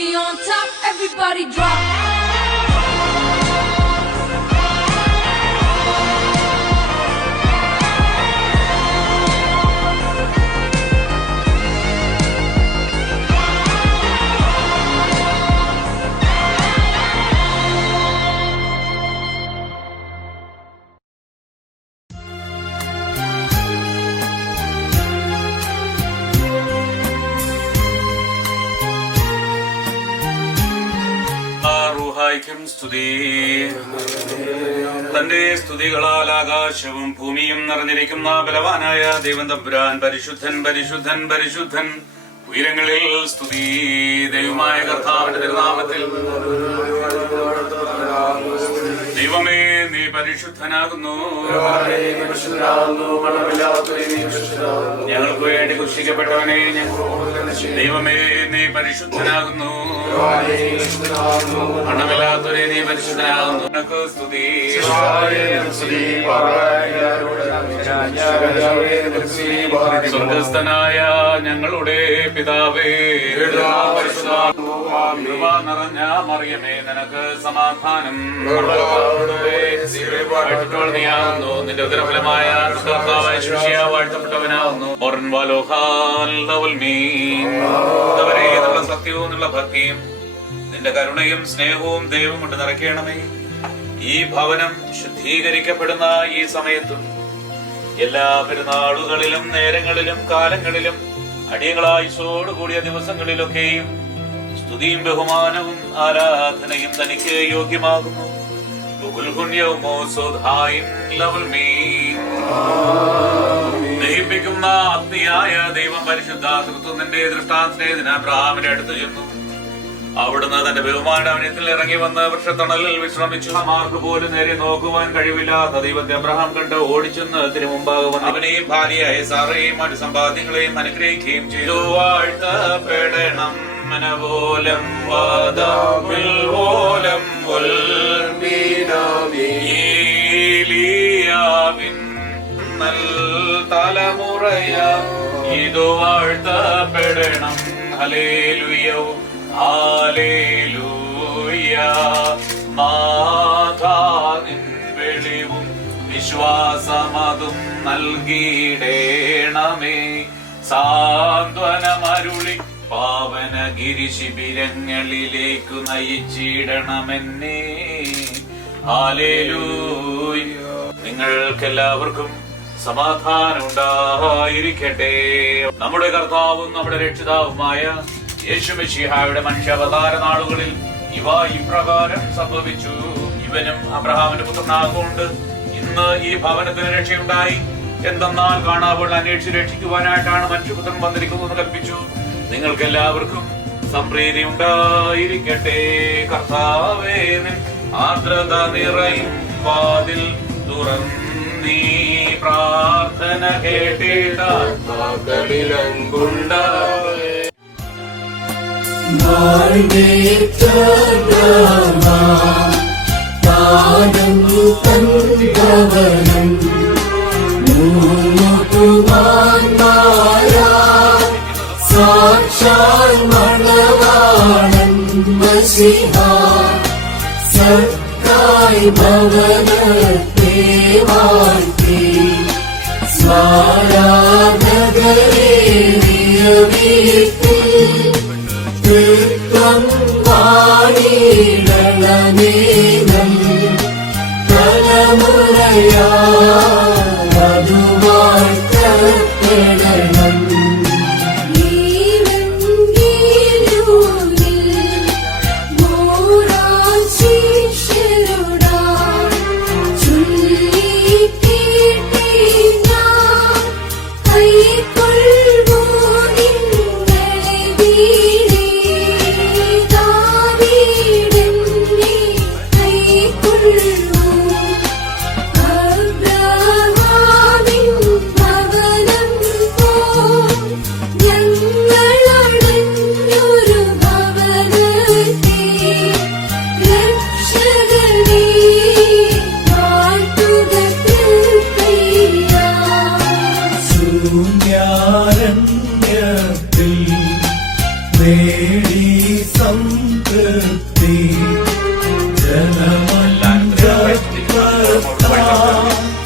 We on top, everybody drop. സ്തുതി. തന്റെ സ്തുതികളാൽ ആകാശവും ഭൂമിയും നിറഞ്ഞിരിക്കുന്ന ബലവാനായ ദൈവം തമ്പുരാൻ പരിശുദ്ധൻ പരിശുദ്ധൻ പരിശുദ്ധൻ. ഉയരങ്ങളിൽ സ്തുതി. ദൈവമായ കർത്താവിന്റെ തിരുനാമത്തിൽ. ദൈവമേ, നീ പരിശുദ്ധനാകുന്നു. ഞങ്ങൾക്ക് വേണ്ടി ക്രൂശിക്കപ്പെട്ടവനെ, ദൈവമേ നീ പരിശുദ്ധനാകുന്നു. മരണമില്ലാത്തവരെ നീ പരിശുദ്ധനാകുന്നു. നിനക്ക് സ്തുതി. സ്വർഗസ്ഥനായ ഞങ്ങളുടെ പിതാവേ, കൃപ നിറഞ്ഞ മറിയമേ, നിനക്ക് സമാധാനം. നീയാകുന്നു, നിന്റെ ഉദരഫലമായ വാഴ്ത്തപ്പെട്ടവനാകുന്നു. സത്യവും എന്നുള്ള ഭക്തിയും നിന്റെ കരുണയും സ്നേഹവും ദൈവം കൊണ്ട് നിറയ്ക്കണമേ. ഈ ഭവനം ശുദ്ധീകരിക്കപ്പെടുന്ന ഈ സമയത്തും എല്ലാ പെരുന്നാളുകളിലും നേരങ്ങളിലും കാലങ്ങളിലും അടിയങ്ങളായുസോടുകൂടിയ ദിവസങ്ങളിലൊക്കെയും സ്തുതിയും ബഹുമാനവും ആരാധനയും തനിക്ക് യോഗ്യമാകുന്നു. ദഹിപ്പിക്കുന്ന അഗ്നിയായ ദൈവം പരിശുദ്ധ തൃത്വത്തിന്റെ ദൃഷ്ടാന്തത്തിന് അബ്രഹാമിന്റെ അടുത്ത് ചെന്നു. അവിടുന്ന് തന്റെ ബഹുമാനാവനത്തിൽ ഇറങ്ങി വന്ന് വൃക്ഷത്തണലിൽ വിശ്രമിച്ചു. മാർക്ക് പോലും നേരെ നോക്കുവാൻ കഴിവില്ലാത്ത ദൈവത്തെ അബ്രഹാം കണ്ട് ഓടിച്ചെന്ന് തിരുമുമ്പാകെ വന്നു. അവനെയും ഭാര്യയായ സാറയെയും മറ്റു സമ്പാദ്യങ്ങളെയും അനുഗ്രഹിക്കുകയും ചെയ്തു. വാഴ്ത്തപ്പെടണം മനവോലം വാദോലം തലമുറയ ഇതു വാഴ്ത്തപ്പെടണം. ഹല്ലേലൂയ ഹല്ലേലൂയ. നാഥാനിൻ വെളിവും വിശ്വാസമതും നൽകിയിടേണമേ. സാന്ത്വനമരുളി പാവനഗിരി ശിബിരങ്ങളിലേക്കു നയിച്ചിടണമെന്നേ. ഹല്ലേലൂയ. നിങ്ങൾക്കെല്ലാവർക്കും സമാധാനം ഉണ്ടായിരിക്കട്ടെ. നമ്മുടെ കർത്താവും നമ്മുടെ രക്ഷിതാവുമായ യേശുമിശിഹായുടെ മനുഷ്യാവതാര നാളുകളിൽ ഇവ ഇപ്രകാരം സംഭവിച്ചു. ഇവനും അബ്രഹാമിന്റെ പുത്രനാകൊണ്ട് ഇന്ന് ഈ ഭവനത്തിന് രക്ഷയുണ്ടായി. എന്തെന്നാൽ കാണാവുള്ള അന്വേഷിച്ച് രക്ഷിക്കുവാനായിട്ടാണ് മനുഷ്യപുത്രൻ വന്നിരിക്കുന്നത് കൽപ്പിച്ചു. നിങ്ങൾക്ക് എല്ലാവർക്കും സംപ്രീതി ഉണ്ടായിരിക്കട്ടെ. കർത്താവേ, നിൻ ആർദ്രത നിറയും വാതിൽ തുറന്നീ പ്രാർത്ഥന കേട്ടിട സാക്ഷാൽ മണവാളൻ മശിഹാ സക്കായി ഭവനത്തെ വാഴ്ത്തി സ്മാരാധകരേറിയ വീട്ടിൽ തൃത്വം വാണിടണമേ. തലമുറയാ അതു വാഴ്ത്തപ്പെടണം.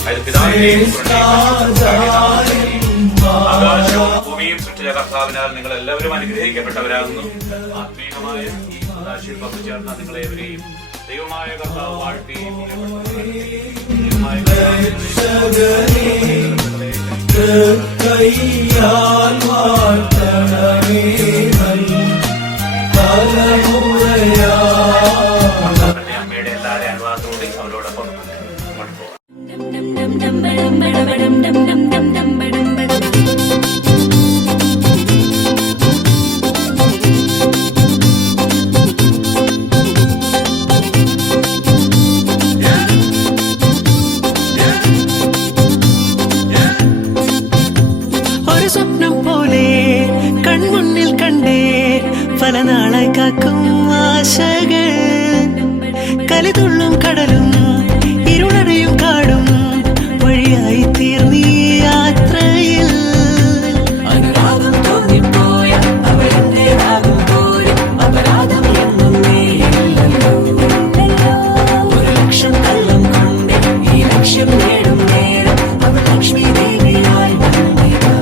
അത് പിതാവിന്റെയും ആകാശവും ഭൂമിയും സൃഷ്ടിച്ച കർത്താവിനാൽ നിങ്ങൾ എല്ലാവരും അനുഗ്രഹിക്കപ്പെട്ടവരാകുന്നു. ആത്മീയമായ ഈ ഉദാശയിൽ പങ്കുചേർന്ന നിങ്ങളെവരെയും ദൈവമായ കർത്താവ് വാഴ്ത്തി കൈയാൽ വാഴ്ത്തണമേ തലമുറയാ അമ്മയുടെ എല്ലാവരുടെ അനുവാദത്തോടെ അവരോടൊപ്പം മുന്നോട്ട് പോകാം. ഒരു സ്വപ്നം പോലെ കൺമുന്നിൽ കണ്ടേ പല നാളായി കാക്കും ആശകൾ കലിതുള്ളും കടലും ഇരുളടയും കാടും വഴിയായി തീർന്നീ യാത്രയിൽ അനുരാഗം തോന്നിപ്പോയ അവരെന്റേതാകും പോലും അപരാധം എന്നും നീയില്ലല്ലോ. ഒരു ലക്ഷം കള്ളം കൊണ്ട് ഈ ലക്ഷ്യം നേടും നേരം അവൾ ലക്ഷ്മി ദേവിയായി വന്നിതാ.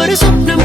ഒരു സ്വപ്നം